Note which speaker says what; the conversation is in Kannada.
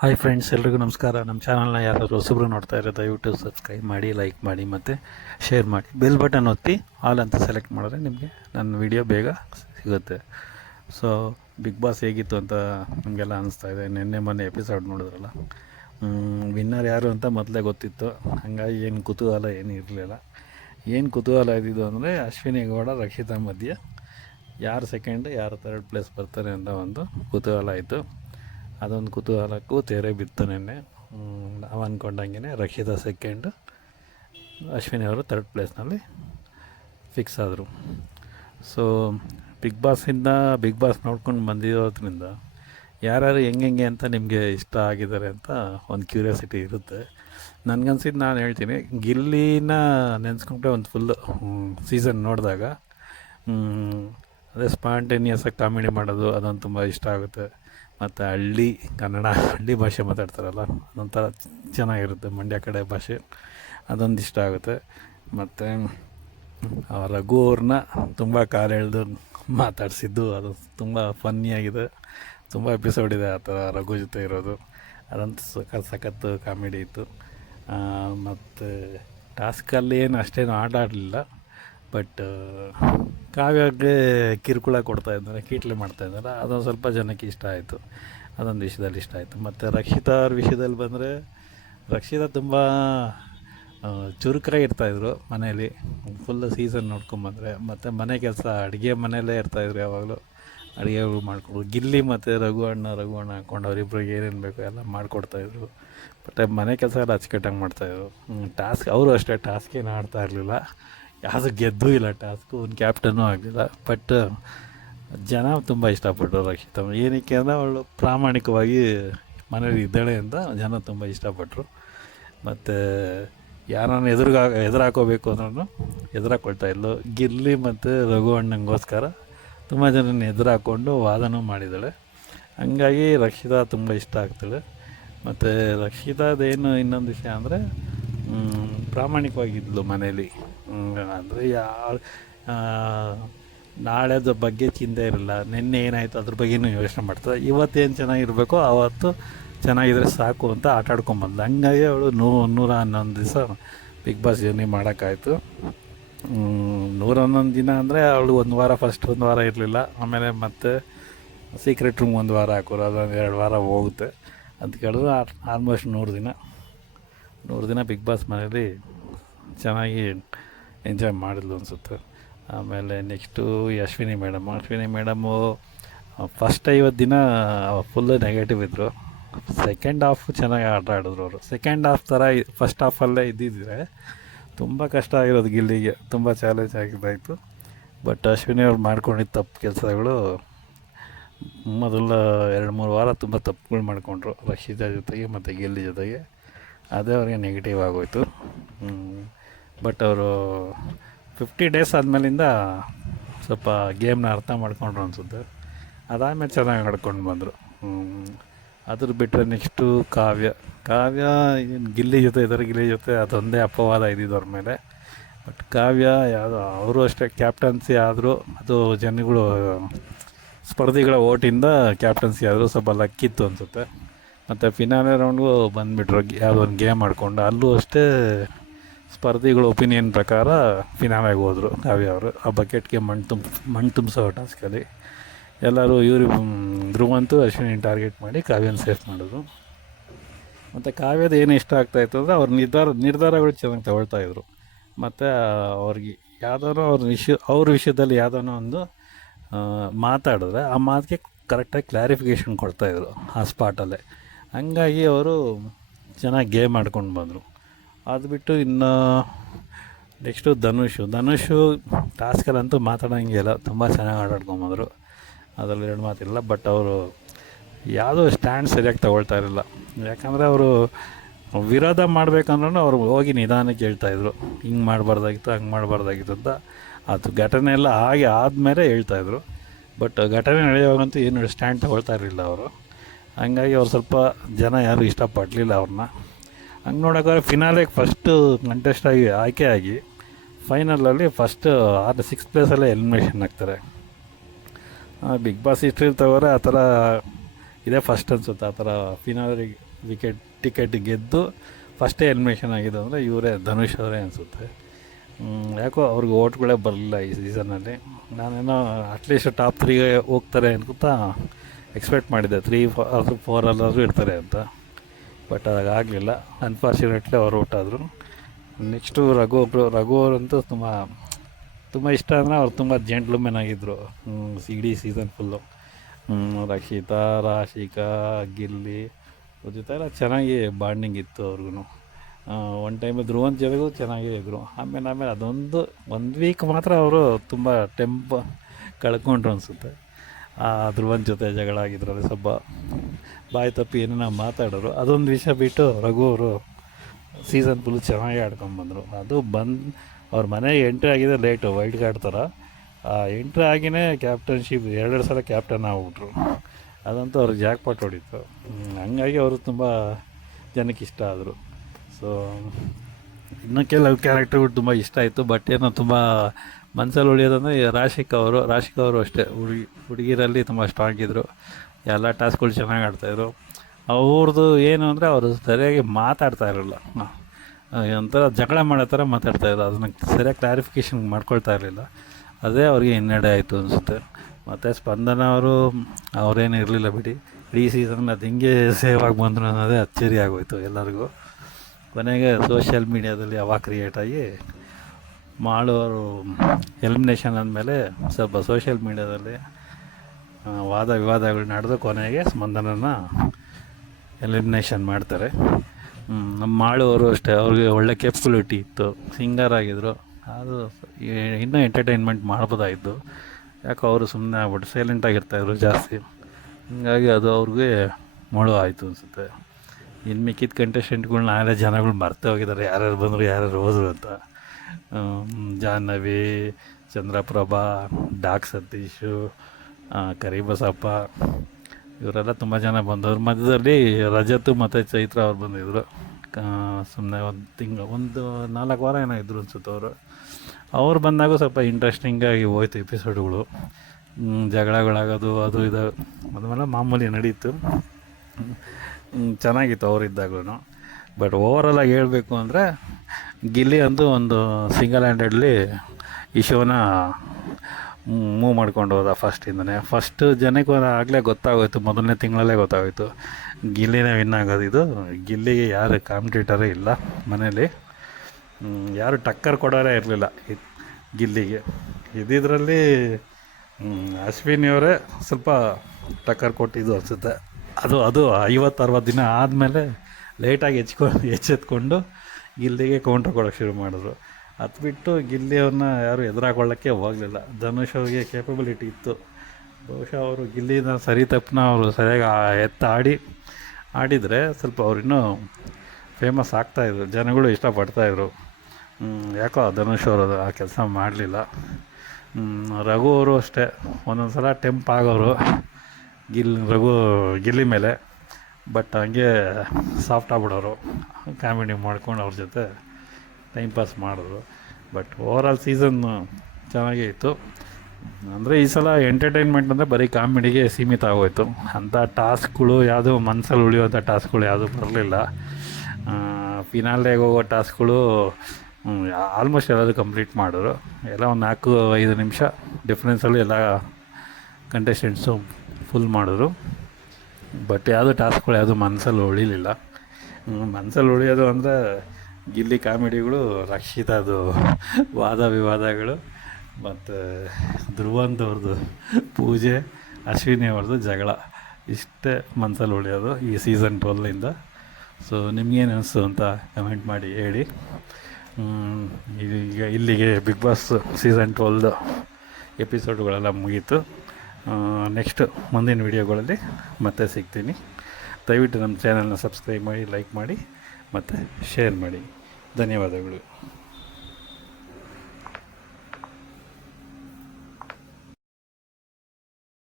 Speaker 1: ಹಾಯ್ ಫ್ರೆಂಡ್ಸ್ ಎಲ್ರಿಗೂ ನಮಸ್ಕಾರ. ನಮ್ಮ ಚಾನಲ್ನ ಯಾರಾದರೂ ಹೊಸಬ್ರು ನೋಡ್ತಾ ಇರೋ ದಯವಿಟ್ಟು ಸಬ್ಸ್ಕ್ರೈಬ್ ಮಾಡಿ ಲೈಕ್ ಮಾಡಿ ಮತ್ತು ಶೇರ್ ಮಾಡಿ. ಬೆಲ್ ಬಟನ್ ಒತ್ತಿ ಆಲ್ ಅಂತ ಸೆಲೆಕ್ಟ್ ಮಾಡಿದ್ರೆ ನಿಮಗೆ ನನ್ನ ವಿಡಿಯೋ ಬೇಗ ಸಿಗುತ್ತೆ. ಸೊ ಬಿಗ್ ಬಾಸ್ ಹೇಗಿತ್ತು ಅಂತ ನಮಗೆಲ್ಲ ಅನಿಸ್ತಾ ಇದೆ. ನಿನ್ನೆ ಮೊನ್ನೆ ಎಪಿಸೋಡ್ ನೋಡಿದ್ರಲ್ಲ? ವಿನ್ನರ್ ಯಾರು ಅಂತ ಮೊದಲೇ ಗೊತ್ತಿತ್ತು. ಹಾಗಾಗಿ ಏನು ಕುತೂಹಲ ಏನು ಇರಲಿಲ್ಲ. ಏನು ಕುತೂಹಲ ಇದ್ದಿದ್ದು ಅಂದರೆ ಅಶ್ವಿನಿ ಗೌಡ, ರಕ್ಷಿತಾ ಮಧ್ಯೆ ಯಾರು ಸೆಕೆಂಡ್ ಯಾರು ಥರ್ಡ್ ಪ್ಲೇಸ್ ಬರ್ತಾರೆ ಅಂತ ಒಂದು ಕುತೂಹಲ ಆಯಿತು ಅದೊಂದು ಕುತೂಹಲಕ್ಕೂ ತೆರೆ ಬಿತ್ತು ನಿನ್ನೆ. ನಾವು ಅಂದ್ಕೊಂಡಂಗೆ ರಕ್ಷಿತಾ ಸೆಕೆಂಡು ಅಶ್ವಿನಿ ಅವರು ತರ್ಡ್ ಪ್ಲೇಸ್ನಲ್ಲಿ ಫಿಕ್ಸ್ ಆದರು. ಸೊ ಬಿಗ್ ಬಾಸಿಂದ ಬಿಗ್ ಬಾಸ್ ನೋಡ್ಕೊಂಡು ಬಂದಿರೋದ್ರಿಂದ ಯಾರ್ಯಾರು ಹೆಂಗೆ ಅಂತ ನಿಮಗೆ ಇಷ್ಟ ಆಗಿದ್ದಾರೆ ಅಂತ ಒಂದು ಕ್ಯೂರಿಯಾಸಿಟಿ ಇರುತ್ತೆ. ನನಗನ್ಸಿದ್ದು ನಾನು ಹೇಳ್ತೀನಿ, ಗಿಲ್ಲಿನ ನೆನೆಸ್ಕೊಂಡ್ರೆ ಒಂದು ಫುಲ್ಲು ಸೀಸನ್ ನೋಡಿದಾಗ ಅದೇ ಸ್ಪಾಂಟೇನಿಯಸ್ಸಾಗಿ ಕಾಮಿಡಿ ಮಾಡೋದು ಅದೊಂದು ತುಂಬ ಇಷ್ಟ ಆಗುತ್ತೆ. ಮತ್ತು ಹಳ್ಳಿ, ಕನ್ನಡ ಹಳ್ಳಿ ಭಾಷೆ ಮಾತಾಡ್ತಾರಲ್ಲ, ಅದೊಂಥರ ಚೆನ್ನಾಗಿರುತ್ತೆ ಮಂಡ್ಯ ಕಡೆ ಭಾಷೆ. ಅದೊಂದು ಇಷ್ಟ ಆಗುತ್ತೆ. ಮತ್ತು ರಘು ಅವ್ರನ್ನ ತುಂಬ ಕಾಲು ಎಳೆದು ಮಾತಾಡಿಸಿದ್ದು, ಅದು ತುಂಬ ಫನ್ನಿಯಾಗಿದೆ ತುಂಬ ಎಪಿಸೋಡ್ ಇದೆ ಆ ಥರ ರಘು ಜೊತೆ ಇರೋದು. ಅದಂತೂ ಸಖತ್ ಸಖತ್ತು ಕಾಮಿಡಿ ಇತ್ತು. ಮತ್ತು ಟಾಸ್ಕಲ್ಲಿ ಏನು ಅಷ್ಟೇನು ಆಟ ಆಡಲಿಲ್ಲ. ಬಟ್ ಕಾವ್ಯಕ್ಕೆ ಕಿರುಕುಳ ಕೊಡ್ತಾ ಇದ್ದಾರೆ, ಕೀಟ್ಲೆ ಮಾಡ್ತಾ ಇದ್ದಾರೆ. ಅದೊಂದು ಸ್ವಲ್ಪ ಜನಕ್ಕೆ ಇಷ್ಟ ಆಯಿತು. ಅದೊಂದು ವಿಷಯದಲ್ಲಿ ಇಷ್ಟ ಆಯಿತು. ಮತ್ತು ರಕ್ಷಿತಾ ಅವ್ರ ವಿಷಯದಲ್ಲಿ ಬಂದರೆ, ರಕ್ಷಿತಾ ತುಂಬ ಚುರುಕಾಗಿ ಇರ್ತಾಯಿದ್ರು ಮನೇಲಿ. ಫುಲ್ ಸೀಸನ್ ನೋಡ್ಕೊಂಬಂದರೆ ಮತ್ತು ಮನೆ ಕೆಲಸ, ಅಡುಗೆ ಮನೆಯಲ್ಲೇ ಇರ್ತಾಯಿದ್ರು ಯಾವಾಗಲೂ. ಅಡುಗೆಗಳು ಮಾಡಿಕೊಡು, ಗಿಲ್ಲಿ ಮತ್ತು ರಘು ಅಣ್ಣ ರಘು ಅಣ್ಣ ಹಾಕ್ಕೊಂಡು ಅವರಿಬ್ರಿಗೆ ಏನೇನು ಬೇಕೋ ಎಲ್ಲ ಮಾಡಿಕೊಡ್ತಾಯಿದ್ರು ಬಟ್ ಮನೆ ಕೆಲಸ ಎಲ್ಲ ಅಚ್ಚುಕಟ್ಟಾಗಿ ಮಾಡ್ತಾಯಿದ್ರು ಟಾಸ್ಕ್ ಅವರು ಅಷ್ಟೇ ಟಾಸ್ಕ್ ಏನು ಆಡ್ತಾ ಇರಲಿಲ್ಲ. ಯಾವುದು ಗೆದ್ದೂ ಇಲ್ಲ ಟಾಸ್ಕು, ಒಂದು ಕ್ಯಾಪ್ಟನ್ನೂ ಆಗಲಿಲ್ಲ ಬಟ್ ಜನ ತುಂಬ ಇಷ್ಟಪಟ್ಟರು ರಕ್ಷಿತ ಏನಕ್ಕೆ ಅಂದರೆ ಅವಳು ಪ್ರಾಮಾಣಿಕವಾಗಿ ಮನೇಲಿ ಇದ್ದಾಳೆ ಅಂತ ಜನ ತುಂಬ ಇಷ್ಟಪಟ್ಟರು ಮತ್ತು, ಯಾರನ್ನ ಎದುರುಗಾ ಎದುರು ಹಾಕೋಬೇಕು ಅಂದ್ರೂ ಎದುರಾಕೊಳ್ತಾ ಇದ್ಲು. ಗಿಲ್ಲಿ ಮತ್ತು ರಘು ಅಣ್ಣಂಗೋಸ್ಕರ ತುಂಬ ಜನನ ಎದುರಾಕೊಂಡು ವಾದನೂ ಮಾಡಿದ್ದಾಳೆ. ಹಂಗಾಗಿ ರಕ್ಷಿತಾ ತುಂಬ ಇಷ್ಟ ಆಗ್ತಾಳೆ. ಮತ್ತು ರಕ್ಷಿತಾದೇನು ಇನ್ನೊಂದು ವಿಷಯ ಅಂದರೆ ಪ್ರಾಮಾಣಿಕವಾಗಿದ್ಲು ಮನೇಲಿ. ಅಂದರೆ ಯಾವ ನಾಳೆದ ಬಗ್ಗೆ ಚಿಂತೆ ಇರಲ್ಲ. ನಿನ್ನೆ ಏನಾಯಿತು ಅದ್ರ ಬಗ್ಗೆನೂ ಯೋಚನೆ ಮಾಡ್ತದೆ ಇವತ್ತೇನು ಚೆನ್ನಾಗಿರಬೇಕು ಆವತ್ತು ಚೆನ್ನಾಗಿದ್ರೆ ಸಾಕು ಅಂತ ಆಟ ಆಡ್ಕೊಂಬಂದ್ಲು ಹಂಗಾಗಿ ಅವಳು ನೂ ನೂರ ಹನ್ನೊಂದು ದಿವಸ ಬಿಗ್ ಬಾಸ್ ಜರ್ನಿ ಮಾಡೋಕ್ಕಾಯ್ತು. ನೂರ ಹನ್ನೊಂದು ದಿನ ಅಂದರೆ ಅವಳು ಒಂದು ವಾರ ಫಸ್ಟ್ ಒಂದು ವಾರ ಇರಲಿಲ್ಲ. ಆಮೇಲೆ ಮತ್ತೆ ಸೀಕ್ರೆಟ್ ರೂಮ್ ಒಂದು ವಾರ ಹಾಕೋರು. ಅದೊಂದು ಎರಡು ವಾರ ಹೋಗುತ್ತೆ. ಅಂತ ಕೇಳಿದ್ರು ಆಲ್ಮೋಸ್ಟ್ ನೂರು ದಿನ. ನೂರು ದಿನ ಬಿಗ್ ಬಾಸ್ ಮನೇಲಿ ಚೆನ್ನಾಗಿ ಎಂಜಾಯ್ ಮಾಡಿದ್ಲು ಅನಿಸುತ್ತೆ. ಆಮೇಲೆ next Ashwini madam. Ashwini madam first ಐವತ್ತು ದಿನ ಫುಲ್ಲು ನೆಗೆಟಿವ್ ಇದ್ದರು ಸೆಕೆಂಡ್ ಹಾಫ್ ಚೆನ್ನಾಗಿ ಆಟ ಆಡಿದ್ರು ಅವರು. ಸೆಕೆಂಡ್ ಹಾಫ್ ಥರ ಫಸ್ಟ್ ಹಾಫಲ್ಲೇ ಇದ್ದಿದ್ದರೆ ತುಂಬ ಕಷ್ಟ ಆಗಿರೋದು ಗಿಲ್ಲಿಗೆ. ತುಂಬ ಚಾಲೆಂಜ್ ಆಗಿದ್ದಾಯಿತು. ಬಟ್ ಅಶ್ವಿನಿ ಅವ್ರು ಮಾಡ್ಕೊಂಡಿದ್ದ ತಪ್ಪು ಕೆಲಸಗಳು, ಮೊದಲ ಎರಡು ಮೂರು ವಾರ ತುಂಬ ತಪ್ಪುಗಳು ಮಾಡಿಕೊಂಡ್ರು. ರಕ್ಷಿತಾ ಜೊತೆಗೆ ಮತ್ತು ಗಿಲ್ಲಿ ಜೊತೆಗೆ. ಅದೇ ಅವ್ರಿಗೆ ನೆಗೆಟಿವ್ ಆಗೋಯ್ತು. ಬಟ್ ಅವರು ಫಿಫ್ಟಿ ಡೇಸ್ ಆದಮೇಲಿಂದ ಸ್ವಲ್ಪ ಗೇಮ್ನ ಅರ್ಥ ಮಾಡ್ಕೊಂಡ್ರು ಅನಿಸುತ್ತೆ. ಅದಾದಮೇಲೆ ಚೆನ್ನಾಗಿ ಆಡ್ಕೊಂಡು ಬಂದರು. ಅದ್ರ ಬಿಟ್ಟರೆ ನೆಕ್ಸ್ಟು ಕಾವ್ಯ. ಕಾವ್ಯ ಏನು ಗಿಲ್ಲಿ ಜೊತೆ ಇದ್ದಾರೆ ಗಿಲ್ಲಿ ಜೊತೆ ಅದೊಂದೇ ಅಪವಾದ ಇದ್ದಿದ್ದವ್ರ ಮೇಲೆ. ಬಟ್ ಕಾವ್ಯ ಯಾವುದೋ, ಅವರು ಅಷ್ಟೇ ಕ್ಯಾಪ್ಟನ್ಸಿ ಆದರೂ ಅದು ಜನಗಳು ಸ್ಪರ್ಧಿಗಳ ಓಟಿಂದ ಕ್ಯಾಪ್ಟನ್ಸಿ ಆದರೂ ಸ್ವಲ್ಪ ಲಕ್ಕಿತ್ತು ಅನಿಸುತ್ತೆ. ಮತ್ತು ಫಿನಾಲೆ ರೌಂಡ್ಗೂ ಬಂದುಬಿಟ್ರು, ಯಾವುದೋ ಒಂದು ಗೇಮ್ ಆಡಿಕೊಂಡು. ಅಲ್ಲೂ ಅಷ್ಟೇ ಸ್ಪರ್ಧಿಗಳ ಒಪಿನಿಯನ್ ಪ್ರಕಾರ ಫಿನಾಲೆಗೆ ಹೋದರು ಅವರು. ಆ ಬಕೆಟ್ಗೆ ಮಣ್ಣು ತುಂಬ, ಮಣ್ಣು ತುಂಬಿಸೋ ಟಾಸ್ಕಲ್ಲಿ ಎಲ್ಲರೂ ಇವರು ಧ್ರುವಂತೂ ಅಶ್ವಿನಿ ಟಾರ್ಗೆಟ್ ಮಾಡಿ ಕಾವ್ಯನ ಸೇಫ್ ಮಾಡಿದ್ರು. ಮತ್ತು ಕಾವ್ಯದ ಏನು ಇಷ್ಟ ಆಗ್ತಾಯಿತ್ತು ಅಂದರೆ ಅವ್ರ ನಿರ್ಧಾರ, ನಿರ್ಧಾರಗಳು ಚೆನ್ನಾಗಿ ತಗೊಳ್ತಾಯಿದ್ರು ಮತ್ತು ಅವ್ರಿಗೆ ಯಾವ್ದಾನೋ ಅವ್ರ ವಿಷಯ, ಅವ್ರ ವಿಷಯದಲ್ಲಿ ಯಾವುದಾನೋ ಒಂದು ಮಾತಾಡಿದ್ರೆ ಆ ಮಾತಿಗೆ ಕರೆಕ್ಟಾಗಿ ಕ್ಲಾರಿಫಿಕೇಷನ್ ಕೊಡ್ತಾಯಿದ್ರು ಆ ಸ್ಪಾಟಲ್ಲೇ ಹಂಗಾಗಿ ಅವರು ಚೆನ್ನಾಗಿ ಗೇಮ್ ಆಡ್ಕೊಂಡು ಬಂದರು. ಅದು ಬಿಟ್ಟು ಇನ್ನು ನೆಕ್ಸ್ಟು ಧನುಷು. ಧನುಷು ಟಾಸ್ಕಲ್ಲಂತೂ ಮಾತಾಡೋಂಗಿಲ್ಲ. ತುಂಬ ಚೆನ್ನಾಗಿ ಆಟಾಡ್ಕೊಂಬಂದರು. ಅದರಲ್ಲಿ ಎರಡು ಮಾತಿಲ್ಲ, ಬಟ್ ಅವರು ಯಾವುದೋ ಸ್ಟ್ಯಾಂಡ್ ಸರಿಯಾಗಿ ತಗೊಳ್ತಾ ಇರಲಿಲ್ಲ. ಯಾಕಂದರೆ ಅವರು ವಿರೋಧ ಮಾಡಬೇಕಂದ್ರೂ ಅವ್ರು ಹೋಗಿ ನಿಧಾನಕ್ಕೆ ಹೇಳ್ತಾಯಿದ್ರು ಹಿಂಗೆ ಮಾಡಬಾರ್ದಾಗಿತ್ತು, ಹಂಗೆ ಮಾಡಬಾರ್ದಾಗಿತ್ತು ಅಂತ. ಅದು ಘಟನೆ ಎಲ್ಲ ಹಾಗೆ ಆದಮೇಲೆ ಹೇಳ್ತಾಯಿದ್ರು ಬಟ್ ಘಟನೆ ನಡೆಯುವಾಗಂತೂ ಏನು ಸ್ಟ್ಯಾಂಡ್ ತಗೊಳ್ತಾ ಇರಲಿಲ್ಲ ಅವರು. ಹಂಗಾಗಿ ಅವ್ರು ಸ್ವಲ್ಪ ಜನ ಯಾರು ಇಷ್ಟಪಡಲಿಲ್ಲ ಅವ್ರನ್ನ. ಹಂಗೆ ನೋಡೋಕ್ಕಾದ್ರೆ ಫಿನಾಲೆಗೆ ಫಸ್ಟು ಕಂಟೆಸ್ಟಾಗಿ ಆಯ್ಕೆ ಆಗಿ ಫೈನಲಲ್ಲಿ ಫಸ್ಟ್ ಆರು ಸಿಕ್ಸ್ ಪ್ಲೇಸಲ್ಲೇ ಎಲಿಮಿನೇಷನ್ ಆಗ್ತಾರೆ. ಬಿಗ್ ಬಾಸ್ ಹಿಸ್ಟ್ರಿ ತಗೋರೆ, ಆ ಥರ ಇದೇ ಫಸ್ಟ್ ಅನ್ಸುತ್ತೆ, ಆ ಥರ ಫಿನಾಲಿಗೆ ವಿಕೆಟ್ ಟಿಕೆಟ್ ಗೆದ್ದು ಫಸ್ಟೇ ಎಲಿಮಿನೇಷನ್ ಆಗಿದೆ ಅಂದರೆ ಇವರೇ ಧನುಷ್ ಅವರೇ ಅನಿಸುತ್ತೆ. ಯಾಕೋ ಅವ್ರಿಗೆ ಓಟ್ಗಳೇ ಬರಲಿಲ್ಲ ಈ ಸೀಸನಲ್ಲಿ ನಾನೇನೋ ಅಟ್ಲೀಸ್ಟ್ ಟಾಪ್ ತ್ರೀಗೆ ಹೋಗ್ತಾರೆ ಅನ್ಕೊತಾ ಎಕ್ಸ್ಪೆಕ್ಟ್ ಮಾಡಿದ್ದೆ. ತ್ರೀ ಫೋರ್ ಅಲ್ಲಾದರೂ ಇರ್ತಾರೆ ಅಂತ. ಬಟ್ ಅದಾಗಲಿಲ್ಲ ಅನ್ಫಾರ್ಚುನೇಟ್ಲಿ ಅವ್ರು ಔಟ್ ಆದರು. ನೆಕ್ಸ್ಟು ರಘು ಒಬ್ಬರು ರಘು ಅವರಂತೂ ತುಂಬ ತುಂಬ ಇಷ್ಟ ಅಂದರೆ ಅವ್ರು ತುಂಬ ಜೆಂಟ್ಲ್ಮೆನ್ ಆಗಿದ್ದರು ಇಡೀ ಸೀಸನ್ ಫುಲ್ಲು ರಕ್ಷಿತಾ, ರಾಶಿಕಾ, ಗಿಲ್ಲಿ ಅವ್ರ ಜೊತೆ ಎಲ್ಲ ಚೆನ್ನಾಗಿ ಬಾಂಡಿಂಗ್ ಇತ್ತು ಅವ್ರಿಗೂ ಒನ್ ಟೈಮ್ ಧ್ರುವನ್ ಜೊತೆಗೂ ಚೆನ್ನಾಗೇ ಇದ್ದರು ಆಮೇಲೆ ಆಮೇಲೆ ಅದೊಂದು, ಒಂದು ವೀಕ್ ಮಾತ್ರ ಅವರು ತುಂಬ ಟೆಂಪ್ ಕಳ್ಕೊಂಡ್ರು ಅನಿಸುತ್ತೆ. ಧ್ರುವನ್ ಜೊತೆ ಜಗಳ ಆಗಿದ್ರಲ್ಲಿ ಸ್ವಲ್ಪ ಬಾಯಿ ತಪ್ಪಿ ಏನೇನೋ ಮಾತಾಡೋರು. ಅದೊಂದು ವಿಷಯ ಬಿಟ್ಟು ರಘು ಅವರು ಸೀಸನ್ ಫುಲ್ ಚೆನ್ನಾಗಿ ಆಡ್ಕೊಂಬಂದರು ಅದು ಬಂದು, ಅವ್ರ ಮನೆಗೆ ಎಂಟ್ರಿ ಆಗಿದೆ ಲೇಟು ವೈಟ್ ಕಾರ್ಡ್ ಥರ. ಆ, ಎಂಟ್ರಿ ಆಗಿನೇ ಕ್ಯಾಪ್ಟನ್ಶಿಪ್ ಎರಡೆರಡು ಸಲ ಕ್ಯಾಪ್ಟನ್ ಆಗ್ಬಿಟ್ರು. ಅದಂತೂ ಅವ್ರಿಗೆ ಜಾಕ್ಪಾಟ್ ಹೊಡಿತು. ಹಂಗಾಗಿ ಅವರು ತುಂಬ ಜನಕ್ಕೆ ಇಷ್ಟ ಆದರು. ಸೊ ಇನ್ನೂ ಕೆಲವು ಕ್ಯಾರೆಕ್ಟರ್ಗಳು ತುಂಬ ಇಷ್ಟ ಆಯಿತು ಬಟ್ ಏನೋ ತುಂಬ ಮನಸ್ಸಲ್ಲಿ ಉಳಿಯೋದಂದ್ರೆ ರಾಶಿಕ್ ಅವರು ರಾಶಿಕ್ ಅವರು ಅಷ್ಟೇ. ಹುಡುಗಿ, ಹುಡುಗಿರಲ್ಲಿ ತುಂಬ ಸ್ಟ್ರಾಂಗ್ ಇದ್ದರು ಎಲ್ಲ ಟಾಸ್ಕ್ಗಳು ಚೆನ್ನಾಗಿ ಆಡ್ತಾಯಿದ್ರು ಅವ್ರದ್ದು ಏನು ಅಂದರೆ ಅವರು ಸರಿಯಾಗಿ ಮಾತಾಡ್ತಾ ಇರಲಿಲ್ಲ ಒಂಥರ ಜಗಳ ಮಾಡೋ ಥರ ಮಾತಾಡ್ತಾಯಿದ್ರು ಅದನ್ನ ಸರಿಯಾಗಿ ಕ್ಲಾರಿಫಿಕೇಷನ್ ಮಾಡ್ಕೊಳ್ತಾ ಇರಲಿಲ್ಲ. ಅದೇ ಅವ್ರಿಗೆ ಹಿನ್ನಡೆ ಆಯಿತು ಅನಿಸುತ್ತೆ. ಮತ್ತು ಸ್ಪಂದನ ಅವರು, ಅವರೇನು ಇರಲಿಲ್ಲ ಬಿಡಿ. ಇಡೀ ಸೀಸನ್ ಅದು ಹಿಂಗೆ ಸೇವ್ ಆಗಿ ಬಂದರು ಅನ್ನೋದೇ ಅಚ್ಚರಿ ಆಗೋಯ್ತು ಎಲ್ಲರಿಗೂ. ಕೊನೆಗೆ ಸೋಷಿಯಲ್ ಮೀಡಿಯಾದಲ್ಲಿ ಅವಾಗ ಕ್ರಿಯೇಟ್ ಆಗಿ ಮಾಡೋರು ಎಲಿಮಿನೇಷನ್ ಅಂದಮೇಲೆ ಸ್ವಲ್ಪ ಸೋಷಿಯಲ್ ಮೀಡ್ಯಾದಲ್ಲಿ ವಾದ ವಿವಾದಗಳು ನಡೆದು ಕೊನೆಗೆ ಸ್ಪಂದನನ ಎಲಿಮಿನೇಷನ್ ಮಾಡ್ತಾರೆ. ನಮ್ಮ ಮಾಡುವವರು ಅಷ್ಟೇ, ಅವ್ರಿಗೆ ಒಳ್ಳೆ ಕೆಪಬಿಲಿಟಿ ಇತ್ತು ಸಿಂಗರ್ ಆಗಿದ್ದರು ಅದು ಇನ್ನೂ ಎಂಟರ್ಟೈನ್ಮೆಂಟ್ ಮಾಡ್ಬೋದಾಯಿತು ಯಾಕೆ ಅವರು ಸುಮ್ಮನೆ ಆಗ್ಬಿಟ್ಟು ಸೈಲೆಂಟಾಗಿರ್ತಾಯಿದ್ರು ಜಾಸ್ತಿ. ಹೀಗಾಗಿ ಅದು ಅವ್ರಿಗೆ ಮೊಳು ಆಯಿತು ಅನಿಸುತ್ತೆ ಇನ್ನು ಮಿಕ್ಕಿದ ಕಂಟೆಸ್ಟೆಂಟ್ಗಳು ನಾಳೆ ಜನಗಳು ಮರ್ತೇ ಹೋಗಿದ್ದಾರೆ, ಯಾರ್ಯಾರು ಬಂದರು, ಯಾರ್ಯಾರು ಹೋದರು ಅಂತ. ಜಾಹ್ನವಿ, ಚಂದ್ರಪ್ರಭಾ, ಡಾಕ್ ಸತೀಶು ಕರಿಬಸಪ್ಪ, ಇವರೆಲ್ಲ ತುಂಬ ಜನ ಬಂದವರು. ಮಧ್ಯದಲ್ಲಿ ರಜತ್ ಮತ್ತು ಚೈತ್ರ ಅವ್ರು ಬಂದಿದ್ದರು ಸುಮ್ಮನೆ ಒಂದು ತಿಂಗಳು, ಒಂದು ನಾಲ್ಕು ವಾರ ಏನೋ ಇದ್ರು ಅನ್ಸುತ್ತೆ ಅವರು. ಅವ್ರು ಬಂದಾಗ ಸ್ವಲ್ಪ ಇಂಟ್ರೆಸ್ಟಿಂಗಾಗಿ ಹೋಯ್ತು ಎಪಿಸೋಡ್ಗಳು ಜಗಳಗಳಾಗೋದು, ಅದು ಇದು ಅದನ್ನೆಲ್ಲ ಮಾಮೂಲಿ ನಡೀತು. ಚೆನ್ನಾಗಿತ್ತು ಅವರಿದ್ದಾಗೂ ಬಟ್ ಓವರಲ್ಲಾಗಿ ಹೇಳಬೇಕು ಅಂದರೆ ಗಿಲ್ಲಿ ಅಂದು ಒಂದು ಸಿಂಗಲ್ ಹ್ಯಾಂಡೆಡ್ಲಿ ಈ ಶೋನ ಮೂವ್ ಮಾಡ್ಕೊಂಡು ಹೋದ ಫಸ್ಟಿಂದನೇ ಫಸ್ಟ್ ಜನಕ್ಕೆ ಆಗಲೇ ಗೊತ್ತಾಗೋಯ್ತು, ಮೊದಲನೇ ತಿಂಗಳಲ್ಲೇ ಗೊತ್ತಾಗೋಯ್ತು. ಗಿಲ್ಲಿನೇ ವಿನ್ ಆಗೋದು ಇದು. ಗಿಲ್ಲಿಗೆ ಯಾರು ಕಾಂಪಿಟೇಟರೇ ಇಲ್ಲ ಮನೇಲಿ. ಯಾರು ಟಕ್ಕರ್ ಕೊಡೋರೇ ಇರಲಿಲ್ಲ ಗಿಲ್ಲಿಗೆ. ಇದ್ದಿದ್ರಲ್ಲಿ ಅಶ್ವಿನಿಯವರೇ ಸ್ವಲ್ಪ ಟಕ್ಕರ್ ಕೊಟ್ಟಿದ್ದು ಅನಿಸುತ್ತೆ. ಅದು ಅದು ಐವತ್ತು, ಅರವತ್ತು ದಿನ ಆದಮೇಲೆ ಲೇಟಾಗಿ ಹೆಚ್ಕೊಂಡು ಎಚ್ಚೆತ್ಕೊಂಡು ಗಿಲ್ಲಿಗೆ ಕೌಂಟ್ರ್ ಕೊಡೋಕ್ಕೆ ಶುರು ಮಾಡಿದ್ರು. ಅದು ಬಿಟ್ಟು ಗಿಲ್ಲಿ ಅವ್ರನ್ನ ಯಾರು ಎದುರಾಕೊಳ್ಳೋಕ್ಕೆ ಹೋಗಲಿಲ್ಲ. ಧನುಷ್ ಅವ್ರಿಗೆ ಕೇಪಬಿಲಿಟಿ ಇತ್ತು. ಬಹುಶಃ ಅವರು ಗಿಲ್ಲಿನ ಸರಿ ತಪ್ಪನ್ನ ಅವರು ಸರಿಯಾಗಿ ಎತ್ತ ಆಡಿ, ಆಡಿದರೆ ಸ್ವಲ್ಪ ಅವರಿನ್ನೂ ಫೇಮಸ್ ಆಗ್ತಾಯಿದ್ರು ಜನಗಳು ಇಷ್ಟಪಡ್ತಾಯಿದ್ರು ಯಾಕೋ ಧನುಷ್ ಅವರು ಆ ಕೆಲಸ ಮಾಡಲಿಲ್ಲ. ರಘು ಅವರು ಅಷ್ಟೇ. ಒಂದೊಂದು ಸಲ ಟೆಂಪ್ ಆಗೋರು. ಗಿಲ್, ರಘು, ಗಿಲ್ಲಿ ಮೇಲೆ. ಬಟ್ ಹಂಗೆ ಸಾಫ್ಟ್ ಆಗ್ಬಿಡೋರು. ಕಾಮಿಡಿ ಮಾಡ್ಕೊಂಡು ಅವ್ರ ಜೊತೆ ಟೈಮ್ ಪಾಸ್ ಮಾಡಿದ್ರು. ಬಟ್ ಓವರಾಲ್ ಸೀಸನ್ನು ಚೆನ್ನಾಗೇ ಇತ್ತು. ಅಂದರೆ ಈ ಸಲ ಎಂಟರ್ಟೈನ್ಮೆಂಟ್ ಅಂದರೆ ಬರೀ ಕಾಮಿಡಿಗೆ ಸೀಮಿತ ಆಗೋಯ್ತು. ಅಂಥ ಟಾಸ್ಕ್ಗಳು ಯಾವುದೂ ಮನಸ್ಸಲ್ಲಿ ಉಳಿಯುವಂಥ ಟಾಸ್ಕ್ಗಳು ಯಾವುದೂ ಬರಲಿಲ್ಲ. ಫಿನಾಲ್ಡೇಗೆ ಹೋಗೋ ಟಾಸ್ಕ್ಗಳು ಆಲ್ಮೋಸ್ಟ್ ಎಲ್ಲರೂ ಕಂಪ್ಲೀಟ್ ಮಾಡಿದ್ರು. ಎಲ್ಲ ಒಂದು ನಾಲ್ಕು, ಐದು ನಿಮಿಷ ಡಿಫ್ರೆನ್ಸಲ್ಲಿ ಎಲ್ಲ ಕಂಟೆಸ್ಟೆಂಟ್ಸು ಫುಲ್ ಮಾಡಿದ್ರು. ಬಟ್ ಯಾವುದು ಟಾಸ್ಕ್ಗಳು ಯಾವುದು ಮನಸ್ಸಲ್ಲಿ ಉಳಿಲಿಲ್ಲ ಮನಸ್ಸಲ್ಲಿ ಉಳಿಯೋದು ಅಂದರೆ ಗಿಲ್ಲಿ ಕಾಮಿಡಿಗಳು, ರಕ್ಷಿತಾದು ವಾದ ವಿವಾದಗಳು, ಮತ್ತು ಧ್ರುವಂತವ್ರದ್ದು ಪೂಜೆ, ಅಶ್ವಿನಿ ಅವ್ರದ್ದು ಜಗಳ. ಇಷ್ಟೇ ಮನಸ್ಸಲ್ಲಿ ಉಳಿಯೋದು ಈ ಸೀಸನ್ ಟ್ವೆಲ್ನಿಂದ ಸೊ ನಿಮ್ಗೇನು ಅನಿಸ್ತು ಅಂತ ಕಮೆಂಟ್ ಮಾಡಿ, ಹೇಳಿ. ಈಗ ಇಲ್ಲಿಗೆ ಬಿಗ್ ಬಾಸ್ ಸೀಸನ್ ಟ್ವೆಲ್ದು ಎಪಿಸೋಡ್ಗಳೆಲ್ಲ ಮುಗೀತು. ನೆಕ್ಸ್ಟ್ ಮುಂದಿನ ವೀಡಿಯೋಗಳಲ್ಲಿ ಮತ್ತೆ ಸಿಗ್ತೀನಿ. ದಯವಿಟ್ಟು ನಮ್ಮ ಚಾನಲ್ನ ಸಬ್ಸ್ಕ್ರೈಬ್ ಮಾಡಿ ಲೈಕ್ ಮಾಡಿ, ಮತ್ತು ಶೇರ್ ಮಾಡಿ. ಧನ್ಯವಾದಗಳು.